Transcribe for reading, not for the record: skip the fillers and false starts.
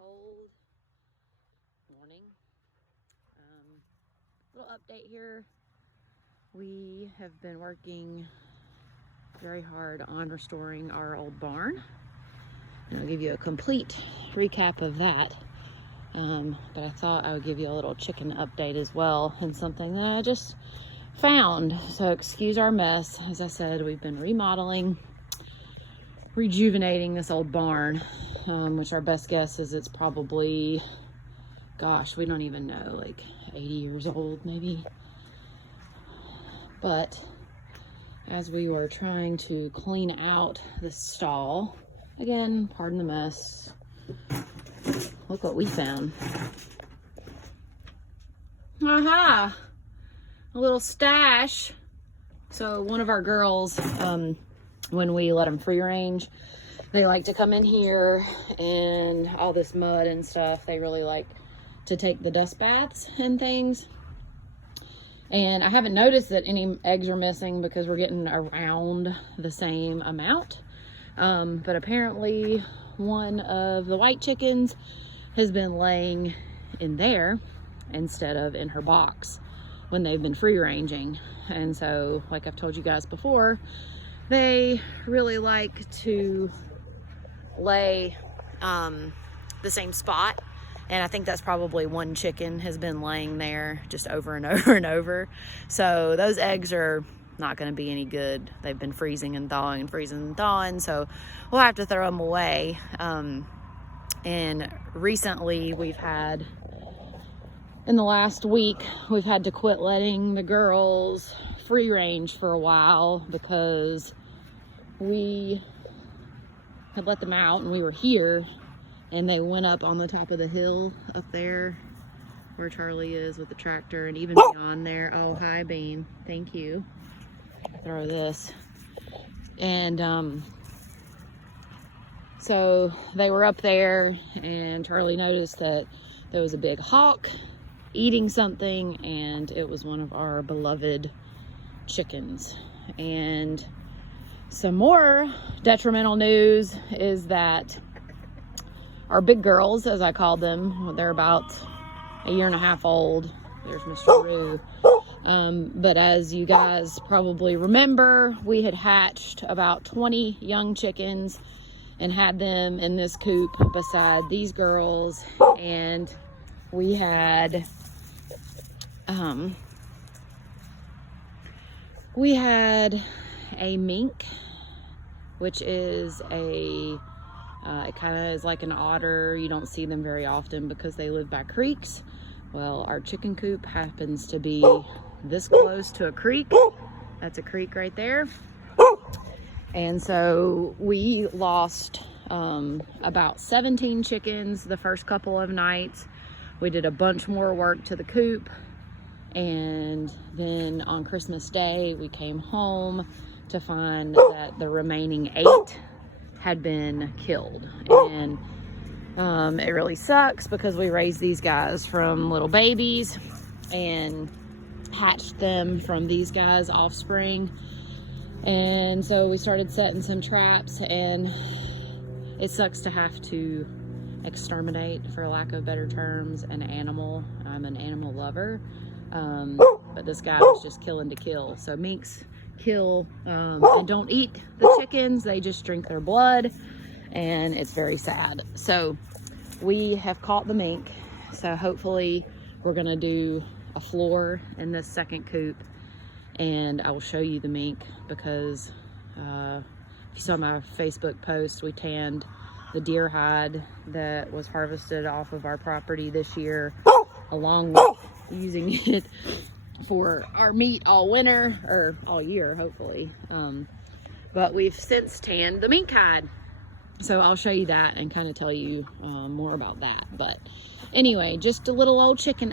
cold morning. Little update here. We have been working very hard on restoring our old barn. And I'll give you a complete recap of that. But I thought I would give you a little chicken update as well, and something that I just found. So excuse our mess. As I said, we've been remodeling, rejuvenating this old barn, which our best guess is it's probably, gosh, we don't even know, like 80 years old maybe. But as we were trying to clean out the stall, again, pardon the mess, look what we found. Aha! A little stash. So one of our girls, when we let them free range, they like to come in here, and all this mud and stuff, they really like to take the dust baths and things. And I haven't noticed that any eggs are missing because we're getting around the same amount. But apparently one of the white chickens has been laying in there instead of in her box when they've been free ranging. And so, like I've told you guys before, they really like to lay the same spot. And I think that's probably one chicken has been laying there just over and over and over. So those eggs are not going to be any good. They've been freezing and thawing and freezing and thawing. So we'll have to throw them away. And recently we've had, in the last week, we've had to quit letting the girls free range for a while because we had let them out and we were here, and they went up on the top of the hill up there where Charlie is with the tractor, and even beyond there. Oh, hi, Bean. Thank you. Throw this. And so they were up there, and Charlie noticed that there was a big hawk eating something, and it was one of our beloved chickens. And some more detrimental news is that our big girls, as I called them, they're about a year and a half old. There's Mr. Roo. But as you guys probably remember, we had hatched about 20 young chickens and had them in this coop beside these girls. And we had a mink, which is it kind of is like an otter. You don't see them very often because they live by creeks. Well, our chicken coop happens to be this close to a creek. That's a creek right there. And so we lost about 17 chickens the first couple of nights. We did a bunch more work to the coop. And then on Christmas Day, we came home to find that the remaining 8 had been killed. And it really sucks because we raised these guys from little babies and hatched them from these guys' offspring. And so we started setting some traps, and it sucks to have to exterminate, for lack of better terms, an animal. I'm an animal lover, but this guy was just killing to kill. So minks kill and don't eat the chickens, they just drink their blood, and it's very sad. So we have caught the mink, so hopefully we're gonna do a floor in this second coop, and I will show you the mink because if you saw my Facebook post, we tanned the deer hide that was harvested off of our property this year, along with using it for our meat all winter, or all year, hopefully. But we've since tanned the mink hide. So I'll show you that and kind of tell you more about that. But anyway, just a little old chicken